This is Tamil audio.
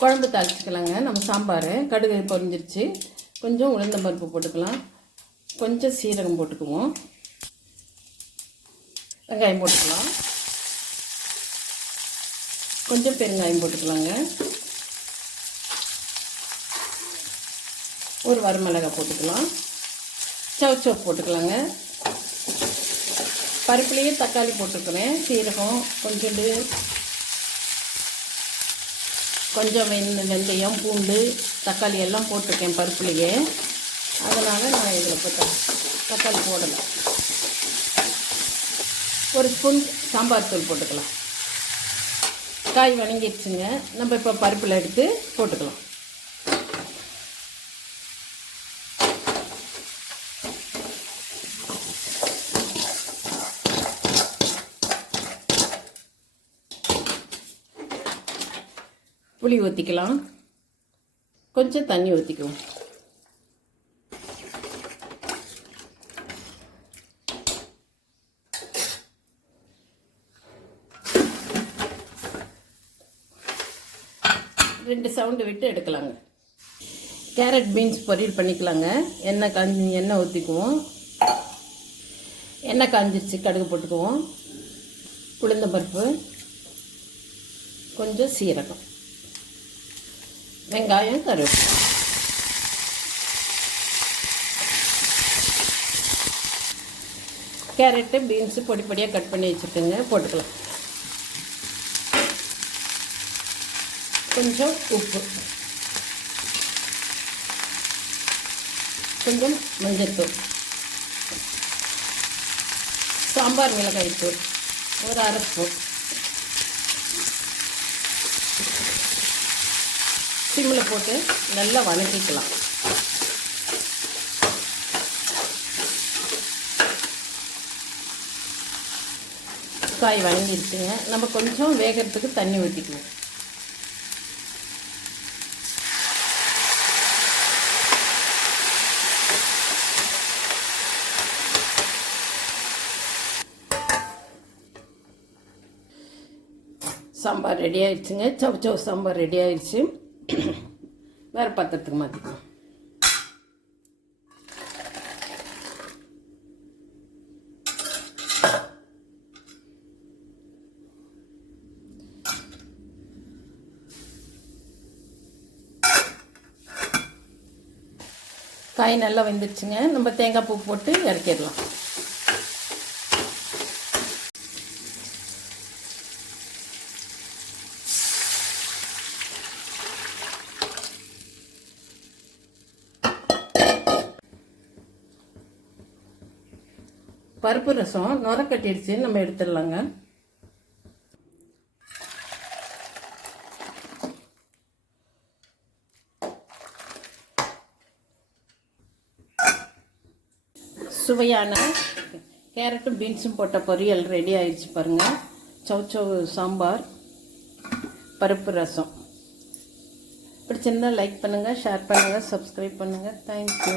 குழம்பு தாளிச்சிக்கலாங்க. நம்ம சாம்பார் கடுகு பொரிஞ்சிருச்சு. கொஞ்சம் உளுந்தம் பருப்பு போட்டுக்கலாம். கொஞ்சம் சீரகம் போட்டுக்குவோம். வெங்காயம் போட்டுக்கலாம். கொஞ்சம் பெருங்காயம் போட்டுக்கலாங்க. ஒரு வரமிளகாய் போட்டுக்கலாம். சவ் சவ் போட்டுக்கலாங்க. பருப்புலேயே தக்காளி போட்டுருக்குறேன் சீரகம் கொஞ்சோண்டு கொஞ்சம் வெந் வெந்தயம் பூண்டு தக்காளி எல்லாம் போட்டிருக்கேன் பருப்புலேயே. அதனால் நான் இதில் இப்போ தக்காளி போடலை. ஒரு ஸ்பூன் சாம்பார் தூள் போட்டுக்கலாம். காய் வணங்கிடுச்சுங்க. நம்ம இப்போ பருப்பில் எடுத்து போட்டுக்கலாம். புளி ஊற்றிக்கலாம் கொஞ்சம் தண்ணி ஊற்றிக்குவோம் ரெண்டு சவுண்டு விட்டு எடுக்கலாங்க. கேரட் பீன்ஸ் பொரியல் பண்ணிக்கலாங்க. எண்ணெய் காஞ்சி எண்ணெய் ஊற்றிக்குவோம் எண்ணெய் காஞ்சிருச்சு கடுகு போட்டுக்குவோம். உளுந்தம்பருப்பு கொஞ்சம் சீரகம். வெங்காயம் கருவேப்பிலை கேரட்டு பீன்ஸு பொடி பொடியாக கட் பண்ணி வச்சுருக்கேங்க. போட்டுக்கலாம். கொஞ்சம் உப்பு. கொஞ்சம் மஞ்சத்தூள். சாம்பார் மிளகாய்த்தூள். ஒரு அரை ஸ்பூன் சிம்மில் போட்டு நல்லா வதக்கிக்கலாம் காய் வணங்கிடுச்சுங்க நம்ம கொஞ்சம் வேகிறதுக்கு தண்ணி ஊற்றிக்குவோம் சாம்பார் ரெடி ஆயிடுச்சுங்க சவ் சவ் சாம்பார் ரெடி ஆயிடுச்சு வேறு பாத்திரத்துக்கு மாற்றிக்கலாம் காய் நல்லா வெந்துருச்சுங்க. நம்ம தேங்காய் பூ போட்டு இறக்கிடலாம். பருப்பு ரசம் நுர கட்டிடுச்சு நம்ம எடுத்துடலாங்க. சுவையான கேரட்டும் பீன்ஸும் போட்ட பொரியல் ரெடி ஆயிடுச்சு பாருங்கள் சௌச்சவ் சாம்பார் பருப்பு ரசம். பிடிச்சிருந்தால் லைக் பண்ணுங்கள் ஷேர் பண்ணுங்கள் சப்ஸ்கிரைப் பண்ணுங்கள் தேங்க்யூ